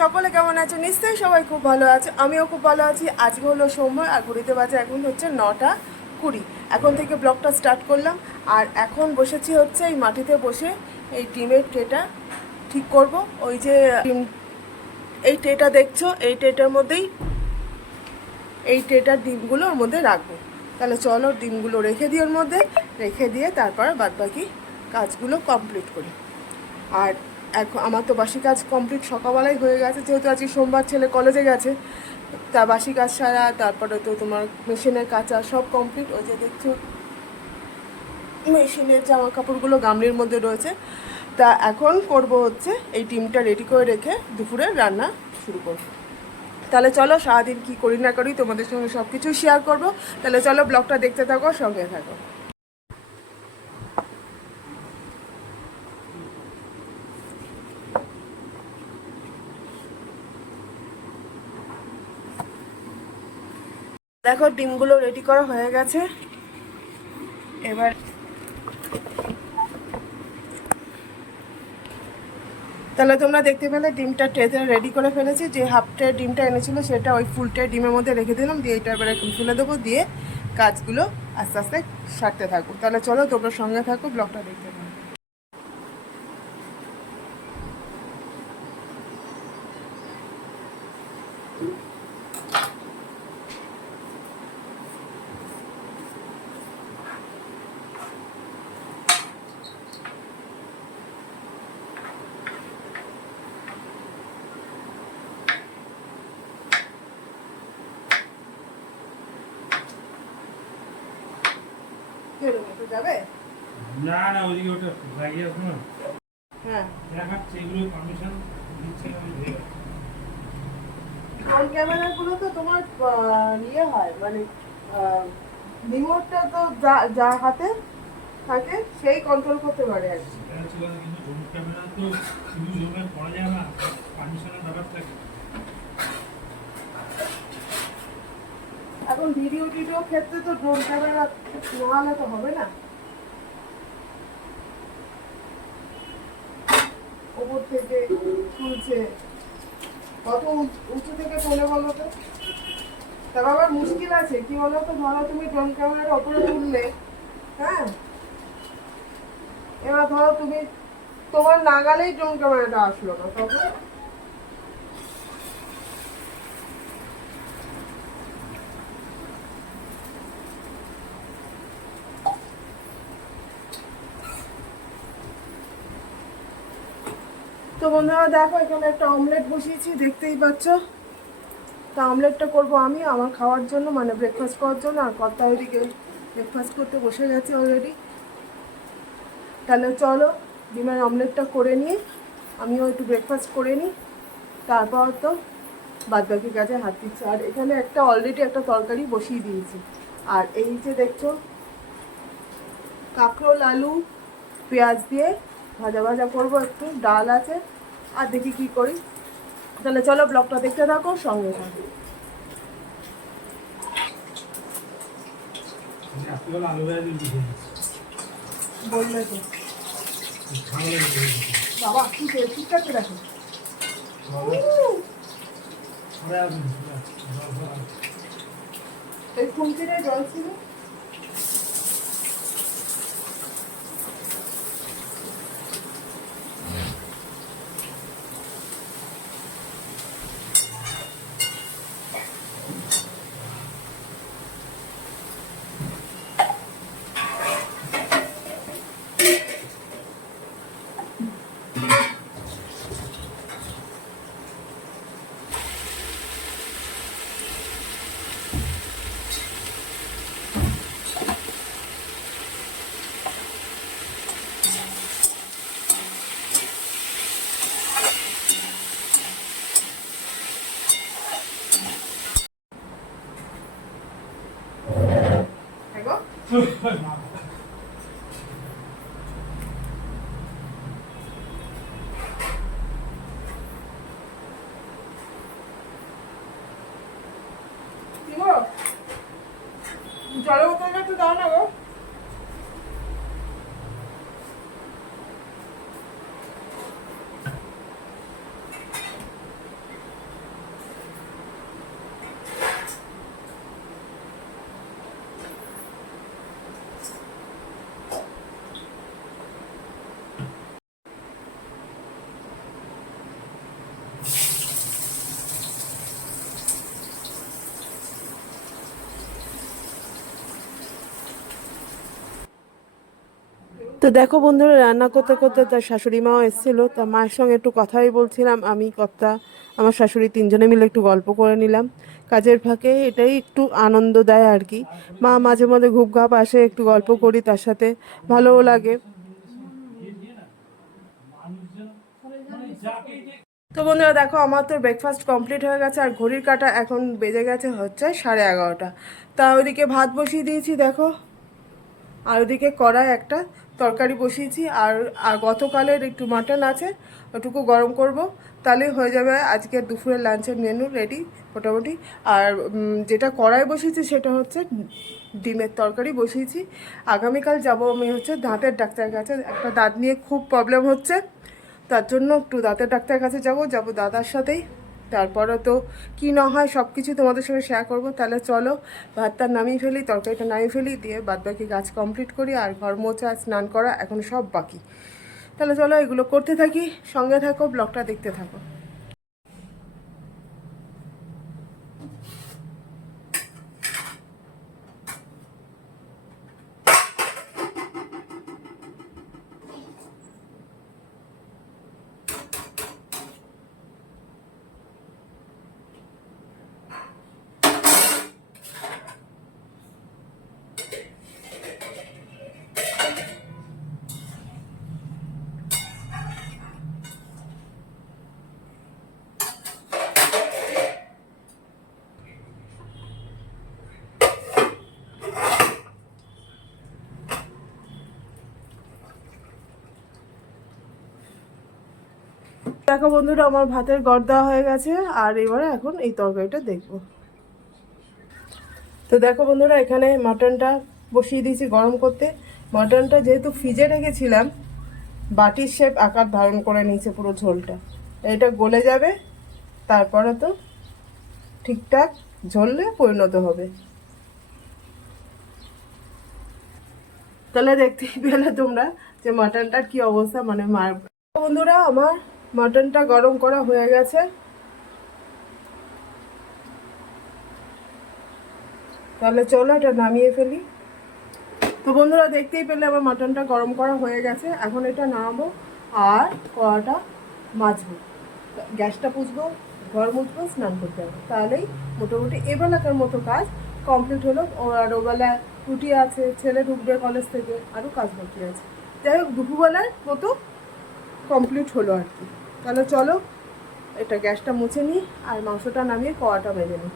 সকলে কেমন আছে? নিশ্চয়ই সবাই খুব ভালো আছে। আমিও খুব ভালো আছি। আজকে হলো সোমবার, আর ঘুরিতে বাজে এখন হচ্ছে নটা কুড়ি। এখন থেকে ব্লগটা স্টার্ট করলাম। আর এখন বসেছি হচ্ছে এই মাটিতে বসে এই ডিমের ট্রেটা ঠিক করব। ওই যে এই ট্রেটা দেখছ? এই ট্রেটার মধ্যেই, এই ট্রেটার ডিমগুলো ওর মধ্যে রাখব। তাহলে চলো ডিমগুলো রেখে দিই ওর মধ্যে। রেখে দিয়ে তারপর বাদবাকি কাজগুলো কমপ্লিট করি। আর এখন আমার তো বাসি কাজ কমপ্লিট সকালবেলায় হয়ে গেছে, যেহেতু আজকে সোমবার ছেলে কলেজে গেছে, তা বাসি কাজ সারা তারপরে তো তোমার মেশিনের কাঁচা সব কমপ্লিট ওই যে দেখছ মেশিনের জামা কাপড়গুলো গামলির মধ্যে রয়েছে। তা এখন করব হচ্ছে, এই ডিমটা রেডি করে রেখে দুপুরে রান্না শুরু করব। তাহলে চলো, সারাদিন কী করি না করি তোমাদের সঙ্গে সব কিছু শেয়ার করব। তাহলে চলো ব্লগটা দেখতে থাকো, সঙ্গে থাকো। দেখো, ডিমগুলো রেডি করা হয়ে গেছে। এবার তাহলে তোমরা দেখতে পেলে, ডিমটা ট্রেতে রেডি করে ফেলেছি। যে হাফ ট্রে ডিমটা এনেছিল, সেটা ওই ফুল ট্রে ডিমের মধ্যে রেখে দিলাম। দিয়ে এটা এবার এখন ফেলে দেবো। দিয়ে কাজগুলো আস্তে আস্তে সারতে থাকব। তাহলে চলো, তোমরা সঙ্গে থাকো ব্লগটা দেখতে থাকো। বেরোবে তো যাবে? না না ওইদিকে ওটা লাগিয়ে আসব না। হ্যাঁ। দেখাচ্ছে এগুলো পারমিশন দিচ্ছে ফোন ক্যামেরাগুলো তো তোমার ইয়ে হয় মানে রিমোটটা তো যা যা হাতে থাকে সেই কন্ট্রোল করতে পারে আর কি। ক্যামেরা তো শুধু জমে করা যায় না পারমিশনের ব্যাপার থাকে। এখন ভিডিও টিডিও ক্ষেত্রে তো ড্রোন ক্যামেরা তো হবে না। ওপর থেকে তুলছে। কত উঁচু থেকে তোলে বলো তো? তারপর আবার মুশকিল আছে। কি বলো তো ধরো তুমি ড্রোন ক্যামেরার ওপরে তুললে হ্যাঁ? এবার ধরো তুমি, তোমার নাগালেই ড্রোন ক্যামেরাটা আসলো না, তখন বন্ধুরা, দেখো, এখানে একটা অমলেট বসিয়েছি, দেখতেই পাচ্ছ। তা অমলেটটা করব আমি আমার খাওয়ার জন্য মানে ব্রেকফাস্ট করার জন্য, আর কর্তা ওইদিকে ব্রেকফাস্ট করতে বসে গেছে অলরেডি তাহলে চলো, ডিমের অমলেটটা করে নিয়ে আমিও একটু ব্রেকফাস্ট করে নিই, তারপর তো বাদ বাকি কাজে হাত দিচ্ছি। আর এখানে একটা অলরেডি একটা তরকারি বসিয়ে দিয়েছি। আর এই যে দেখছ, কাঁকরোল, আলু, পেঁয়াজ দিয়ে ভাজা ভাজা করব একটু, ডাল আছে। আর দেখি কি করি। তাহলে চলো ব্লগটা দেখতে থাকো সঙ্গে থাকো। বললে তো। বাবা কি ঠিক আছে দেখো। এই ফুলকিরে জল ছিল দেখো কি গো? জলের বোতলটা একটু দাও না গো তো দেখো বন্ধুরা, রান্না করতে করতে তার শাশুড়ি মাও এসেছিল, তা মায়ের সঙ্গে একটু কথাই বলছিলাম, আমি, কর্তা, আমার শাশুড়ি তিনজনে মিলে একটু গল্প করে নিলাম। কাজের ফাঁকে এটাই একটু আনন্দ দেয় আর কি। মা মাঝে মাঝে ঘুপ ঘাপ আসে, একটু গল্প করি, তার সাথে ভালোও লাগে। তো বন্ধুরা, দেখো, আমার তো ব্রেকফাস্ট কমপ্লিট হয়ে গেছে, আর ঘড়ির কাটা এখন বেজে গেছে হচ্ছে সাড়ে এগারোটা। তা ওইদিকে ভাত বসিয়ে দিয়েছি, দেখো। আর ওদিকে কড়াই একটা তরকারি বসিয়েছি, আর আর গতকালের একটু মাটন আছে, ওটুকু গরম করব, তাহলে হয়ে যাবে আজকের দুপুরের লাঞ্চের মেনু রেডি মোটামুটি। আর যেটা কড়াই বসিয়েছি সেটা হচ্ছে ডিমের তরকারি বসিয়েছি। আগামীকাল যাব আমি হচ্ছে দাঁতের ডাক্তারের কাছে, একটা দাঁত নিয়ে খুব প্রবলেম হচ্ছে, তার জন্য একটু দাঁতের ডাক্তারের কাছে যাব যাব দাদার সাথেই। তারপরে তো কী না হয় সব কিছু তোমাদের সঙ্গে শেয়ার করব। তাহলে চলো, ভাতটা নামিয়ে ফেলি, তরকারিটা নামিয়ে ফেলি, দিয়ে বাদ বাকি গাছ কমপ্লিট করি, আর ঘর মোচা স্নান করা, এখন সব বাকি। তাহলে চলো এগুলো করতে থাকি, সঙ্গে থাকো ব্লগটা দেখতে থাকো। দেখো বন্ধুরা, আমার ভাতের গড় দেওয়া হয়ে গেছে, আর এবারে এখন এই তরকারিটা দেখব। তো দেখো বন্ধুরা, এখানে মাটনটা বসিয়ে দিয়েছি গরম করতে। মাটনটা যেহেতু ফ্রিজে রেখেছিলাম, বাটির শেপ আকার ধারণ করে নিয়েছে পুরো ঝোলটা। এটা গলে যাবে, তারপরে তো ঠিকঠাক ঝোলে পরিণত হবে। তাহলে দেখতেই পেলে তোমরা যে মাটনটার কি অবস্থা মানে মার বন্ধুরা, আমার মাটনটা গরম করা হয়ে গেছে। তাহলে চলো এটা নামিয়ে ফেলি। তো বন্ধুরা দেখতেই পেলে আমার মাটনটা গরম করা হয়ে গেছে। এখন এটা নামাবো আর কড়াটা মাজবো। গ্যাসটা পুষবো ঘর মুছবো, স্নান করতে হবে। তাহলেই মোটামুটি এবেলাকার মতো কাজ কমপ্লিট হলো। আর ওবেলা ছুটি আছে, ছেলে ঢুকবে কলেজ থেকে, আরও কাজ বাকি আছে। যাই হোক, দুপুরবেলার মতো কমপ্লিট হলো আর কি। তাহলে চলো এটা গ্যাসটা মুছে নিই আর মাংসটা নামিয়ে কড়াটা বেজে নিই।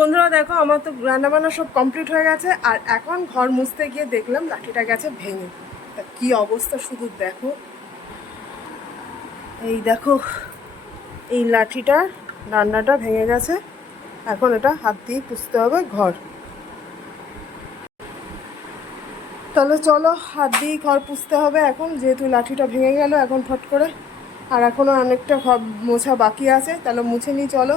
বন্ধুরা, দেখো, আমার তো রান্নাবান্না সব কমপ্লিট হয়ে গেছে, আর এখন ঘর মুছতে গিয়ে দেখলাম লাঠিটা গেছে ভেঙে। তা কি অবস্থা শুধু দেখো। এই দেখো, এই লাঠিটা, রান্নাটা ভেঙে গেছে। এখন এটা হাত দিয়ে পুষতে হবে ঘর। তাহলে চলো, হাত দিয়েই ঘর পুষতে হবে এখন, যেহেতু লাঠিটা ভেঙে গেল এখন ফট করে। আর এখনও অনেকটা ঘর মোছা বাকি আছে, তাহলে মুছে নিই, চলো।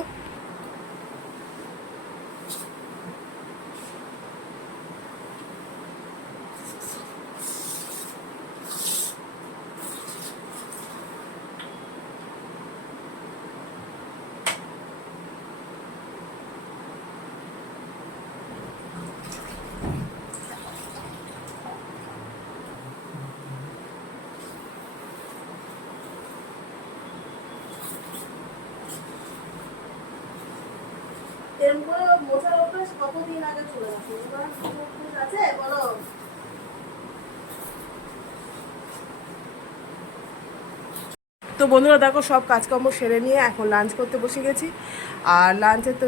তো বন্ধুরা, দেখো, সব কাজকর্ম সেরে নিয়ে এখন লাঞ্চ করতে বসে গেছি। আর লাঞ্চে তো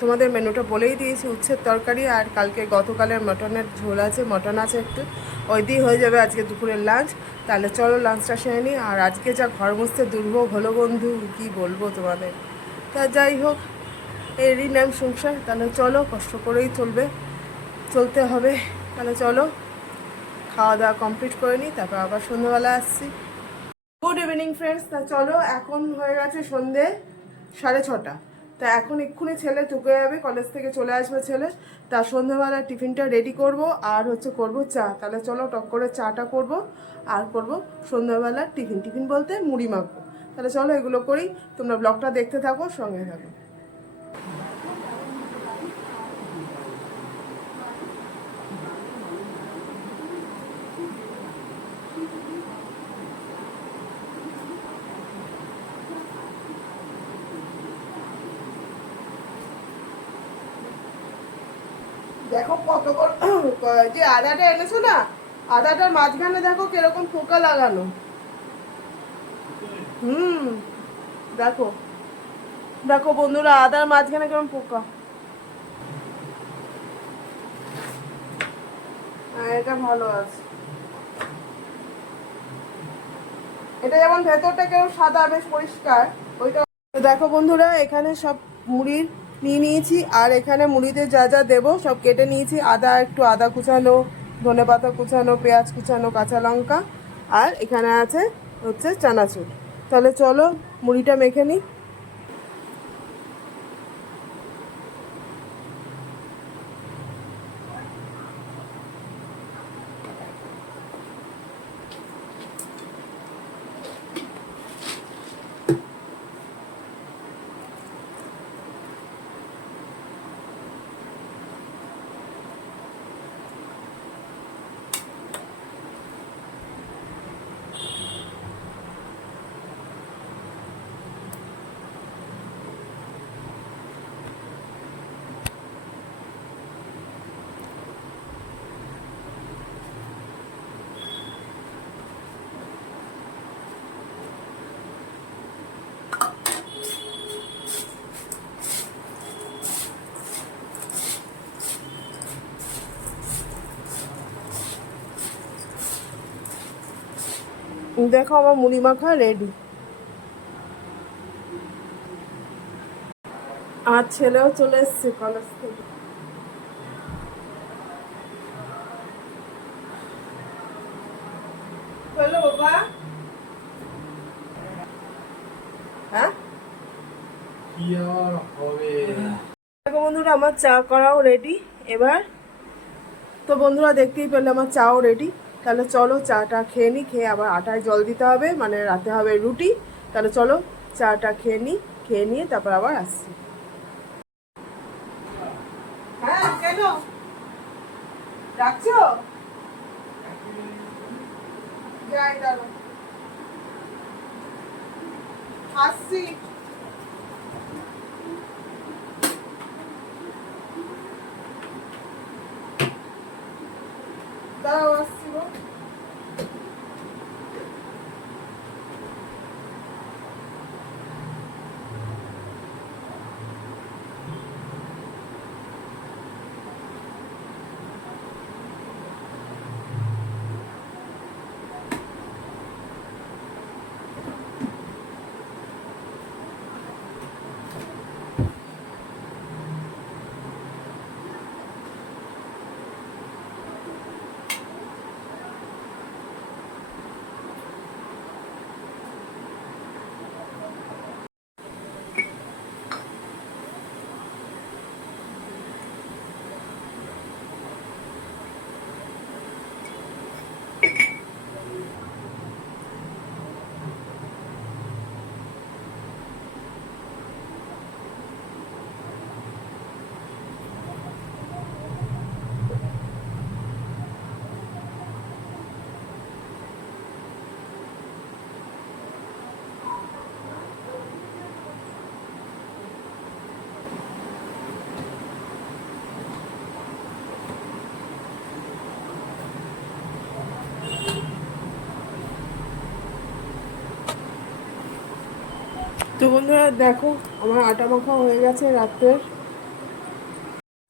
তোমাদের মেনুটা বলেই দিয়েছি, উচ্ছের তরকারি আর কালকে গতকালের মটনের ঝোল আছে, মটন আছে একটু। ওই দিয়ে হয়ে যাবে আজকে দুপুরের লাঞ্চ তাহলে চলো লাঞ্চটা সেরে নিই। আর আজকে যা ঘর মুছতে দুর্ভোগ হলো বন্ধু, কি বলব তোমাদের? তা যাই হোক এরই নাম সংসার, তাহলে চলো, কষ্ট করেই চলবে। চলতে হবে, তাহলে চলো। খাওয়া দাওয়া কমপ্লিট করে নিই তারপর আবার সন্ধ্যেবেলা আসছি। গুড ইভিনিং ফ্রেন্ডস তা চলো, এখন হয়ে গেছে সন্ধে সাড়ে ছটা। তা এখন এক্ষুনি ছেলে টুকে যাবে কলেজ থেকে চলে আসবে ছেলে। তা সন্ধ্যেবেলা টিফিনটা রেডি করব, আর হচ্ছে করব চা। তাহলে চলো, টক করে চাটা করব, আর করব সন্ধ্যাবেলা টিফিন। টিফিন বলতে মুড়ি মাখবো। তাহলে চলো, এগুলো করি। তোমরা ব্লগটা দেখতে থাকো, সঙ্গে থাকো। দেখো কত যে আদাটা এনেছো না, আদাটার মাঝখানে দেখো কীরকম পোকা লাগানো। হুম, দেখো। দেখো বন্ধুরা, আদার মাঝখানে কেমন পোকা। এটা ভালো আছে। এটা যেমন ভেতরটা কেমন সাদা, বেশ পরিষ্কার, ওইটা দেখো বন্ধুরা, এখানে সব মুড়ির নিয়ে নিয়েছি। আর এখানে মুড়িতে যা যা দেবো সব কেটে নিয়েছি। আদা একটু আদা কুচানো, ধনে পাতা কুচানো, পেঁয়াজ কুচানো, কাঁচা লঙ্কা। আর এখানে আছে হচ্ছে চানাচুর। তাহলে চলো মুড়িটা মেখে নিই। দেখো আমার মুড়ি মাখা রেডি আমার ছেলেও চলে এসছে কলেজ থেকে। বাবা। হ্যাঁ? আর দেখো বন্ধুরা আমার চা করাও রেডি এবার। তো বন্ধুরা দেখতেই পেলে আমার চাও রেডি তাহলে চলো চাটা খেয়ে নিই খেয়ে আবার আটায় জল দিতে হবে মানে রাতে হবে রুটি। তাহলে চলো চাটা খেয়ে নিই খেয়ে নিয়ে তারপর আবার আসছি। হ্যাঁ কেন? যাই দাঁড়ো আসছি। তো বন্ধুরা দেখো, আমার আটা মাখা হয়ে গেছে রাত্রের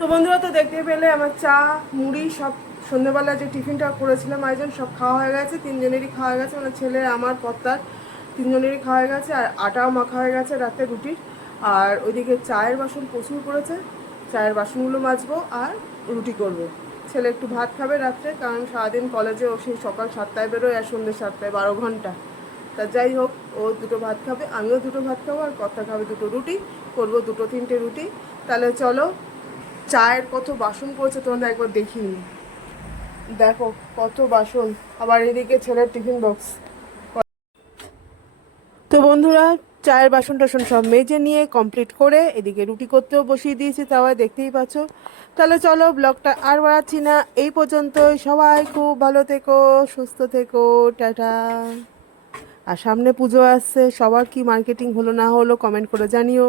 তো বন্ধুরা তো দেখতে পেলে আমার চা, মুড়ি, সব সন্ধ্যেবেলা যে টিফিনটা করেছিলাম আয়োজন, সব খাওয়া হয়ে গেছে, তিনজনেরই খাওয়া হয়ে গেছে মানে ছেলে, আমার পত্তার তিনজনেরই খাওয়া হয়ে গেছে, আর আটাও মাখা হয়ে গেছে রাতে রুটির। আর ওইদিকে চায়ের বাসন প্রচুর পড়েছে, চায়ের বাসনগুলো মাজবো আর রুটি করব। ছেলে একটু ভাত খাবে রাত্রে, কারণ সারাদিন কলেজে ও সেই সকাল সাতটায় বেরোয় আর সন্ধ্যে সাতটায় বারো ঘণ্টা। তা যাই হোক, ও দুটো ভাত খাবে, আমিও দুটো ভাত খাব, আর কর্তা খাবে দুটো রুটি, করব দুটো তিনটে রুটি। তাহলে চলো, চায়ের কত বাসন পড়েছে তোমাদের একবার দেখিনি দেখো, কত বাসন। আবার এদিকে ছেলের টিফিন বক্স তো বন্ধুরা, চায়ের বাসন টাসন সব মেজে নিয়ে কমপ্লিট করে এদিকে রুটি করতেও বসিয়ে দিয়েছি তাওয়ায় দেখতেই পাচ্ছ। তাহলে চলো ব্লগটা আর বাড়াচ্ছি না। এই পর্যন্তই, সবাই খুব ভালো থেকো, সুস্থ থেকো, টাটা। আর সামনে পুজো আসছে সবার কি মার্কেটিং হলো না হলো কমেন্ট করে জানিও।